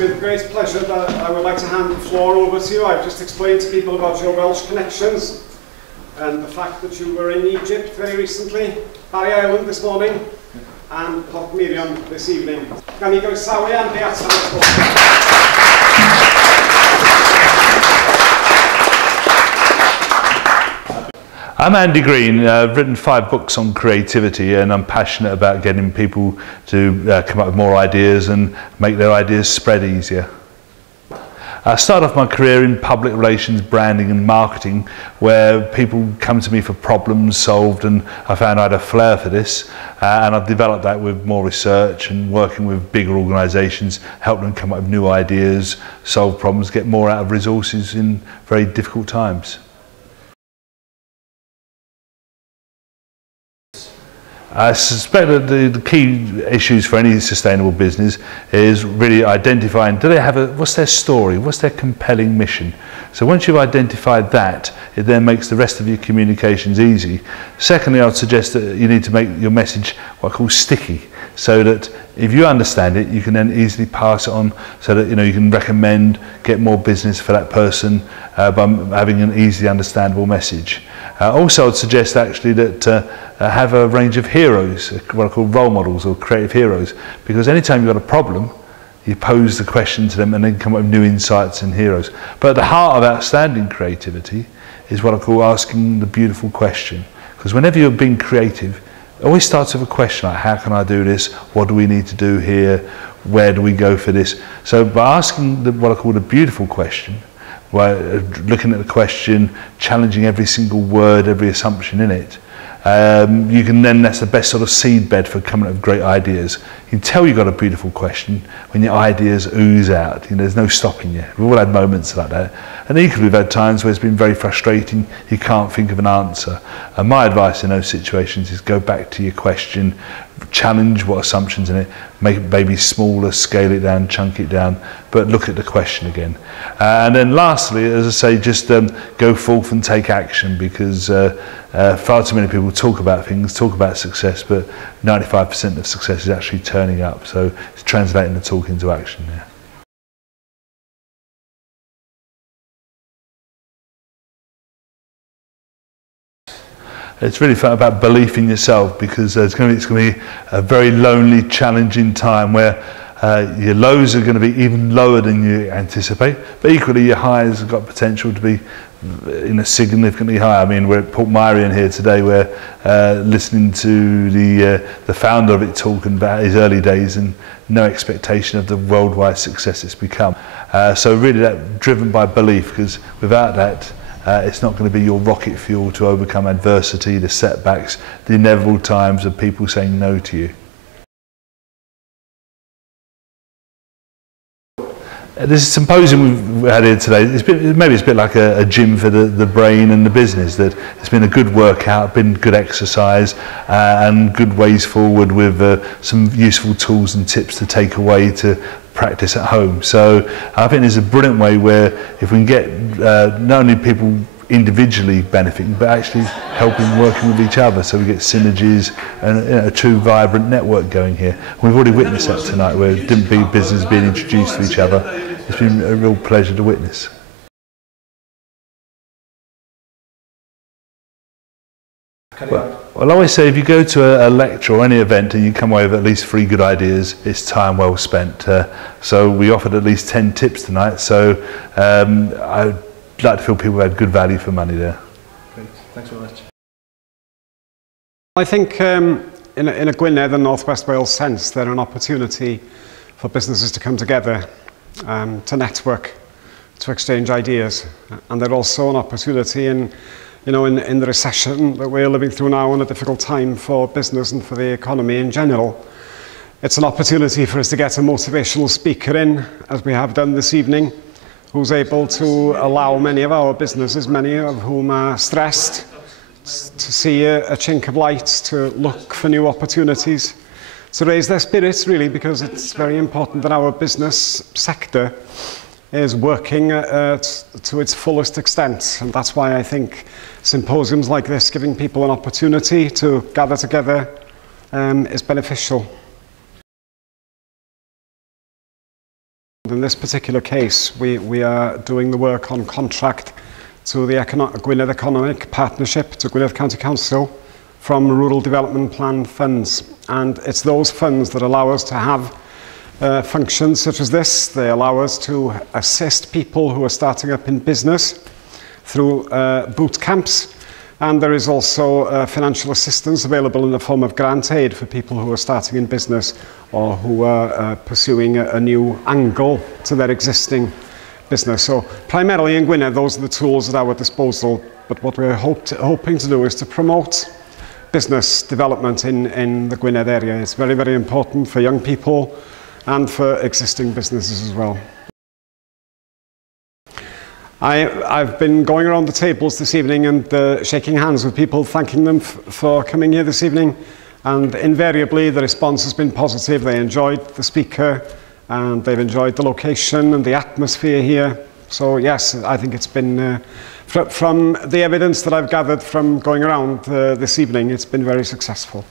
with great pleasure that I would like to hand the floor over to you. I've just explained to people about your Welsh connections and the fact that you were in Egypt very recently, Barry Island this morning, and Loch Miriam this evening. Gan I groesawu am fi atal. I'm Andy Green. I've written 5 books on creativity, and I'm passionate about getting people to come up with more ideas and make their ideas spread easier. I started off my career in public relations, branding and marketing, where people come to me for problems solved, and I found I had a flair for this, and I've developed that with more research and working with bigger organisations, help them come up with new ideas, solve problems, get more out of resources in very difficult times. I suspect that the key issues for any sustainable business is really identifying, what's their story, what's their compelling mission. So once you've identified that, it then makes the rest of your communications easy. Secondly, I would suggest that you need to make your message what I call sticky, so that if you understand it, you can then easily pass it on, so that you can recommend, get more business for that person by having an easily understandable message. Also, I'd suggest actually that have a range of heroes, what I call role models or creative heroes, because anytime you've got a problem, you pose the question to them and then come up with new insights and heroes. But at the heart of outstanding creativity is what I call asking the beautiful question. Because whenever you're being creative, it always starts with a question like, how can I do this? What do we need to do here? Where do we go for this? So by asking what I call the beautiful question, by looking at the question, challenging every single word, every assumption in it, you can then, that's the best sort of seed bed for coming up with great ideas. You can tell you've got a beautiful question when your ideas ooze out. There's no stopping you. We've all had moments like that. And equally we've had times where it's been very frustrating, you can't think of an answer. And my advice in those situations is go back to your question, challenge what assumptions in it, make it maybe smaller, scale it down, chunk it down, but look at the question again. And then lastly, as I say, just go forth and take action, because far too many people talk about things, talk about success, but 95% of success is actually turning up. So it's translating the talk into action there. It's really fun about belief in yourself, because it's going to be a very lonely, challenging time where your lows are going to be even lower than you anticipate, but equally your highs have got potential to be significantly higher. I mean, we're at Port Miriam here today, we're listening to the founder of it talking about his early days and no expectation of the worldwide success it's become. So really that driven by belief, because without that, it's not going to be your rocket fuel to overcome adversity, the setbacks, the inevitable times of people saying no to you. This symposium we've had here today, maybe it's a bit like a gym for the brain and the business, that it's been a good workout, been good exercise and good ways forward with some useful tools and tips to take away to practice at home. So I think there's a brilliant way where if we can get not only people individually benefiting, but actually helping, working with each other, so we get synergies and a true vibrant network going here. We've already witnessed that tonight, where different businesses being introduced to each other. It's been a real pleasure to witness. Well, I always say if you go to a lecture or any event and you come away with at least 3 good ideas, it's time well spent. So we offered at least 10 tips tonight, so I'd like to feel people had good value for money there. Great, thanks very much. I think in a Gwynedd and North West Wales sense, they're an opportunity for businesses to come together, to network, to exchange ideas, and they're also an opportunity in the recession that we're living through now, and a difficult time for business and for the economy in general. It's an opportunity for us to get a motivational speaker in, as we have done this evening, who's able to allow many of our businesses, many of whom are stressed, to see a chink of light, to look for new opportunities, to raise their spirits really, because it's very important that our business sector is working to its fullest extent. And that's why I think symposiums like this, giving people an opportunity to gather together, is beneficial. In this particular case, we are doing the work on contract to the Gwynedd Economic Partnership, to Gwynedd County Council, from Rural Development Plan funds. And it's those funds that allow us to have functions such as this. They allow us to assist people who are starting up in business through boot camps. And there is also financial assistance available in the form of grant aid for people who are starting in business or who are pursuing a new angle to their existing business. So primarily in Gwynedd, those are the tools at our disposal. But what we're hoping to do is to promote business development in the Gwynedd area. It's very, very important for young people and for existing businesses as well. I've been going around the tables this evening and shaking hands with people, thanking them for coming here this evening. And invariably, the response has been positive. They enjoyed the speaker and they've enjoyed the location and the atmosphere here. So yes, I think it's been, from the evidence that I've gathered from going around this evening, it's been very successful.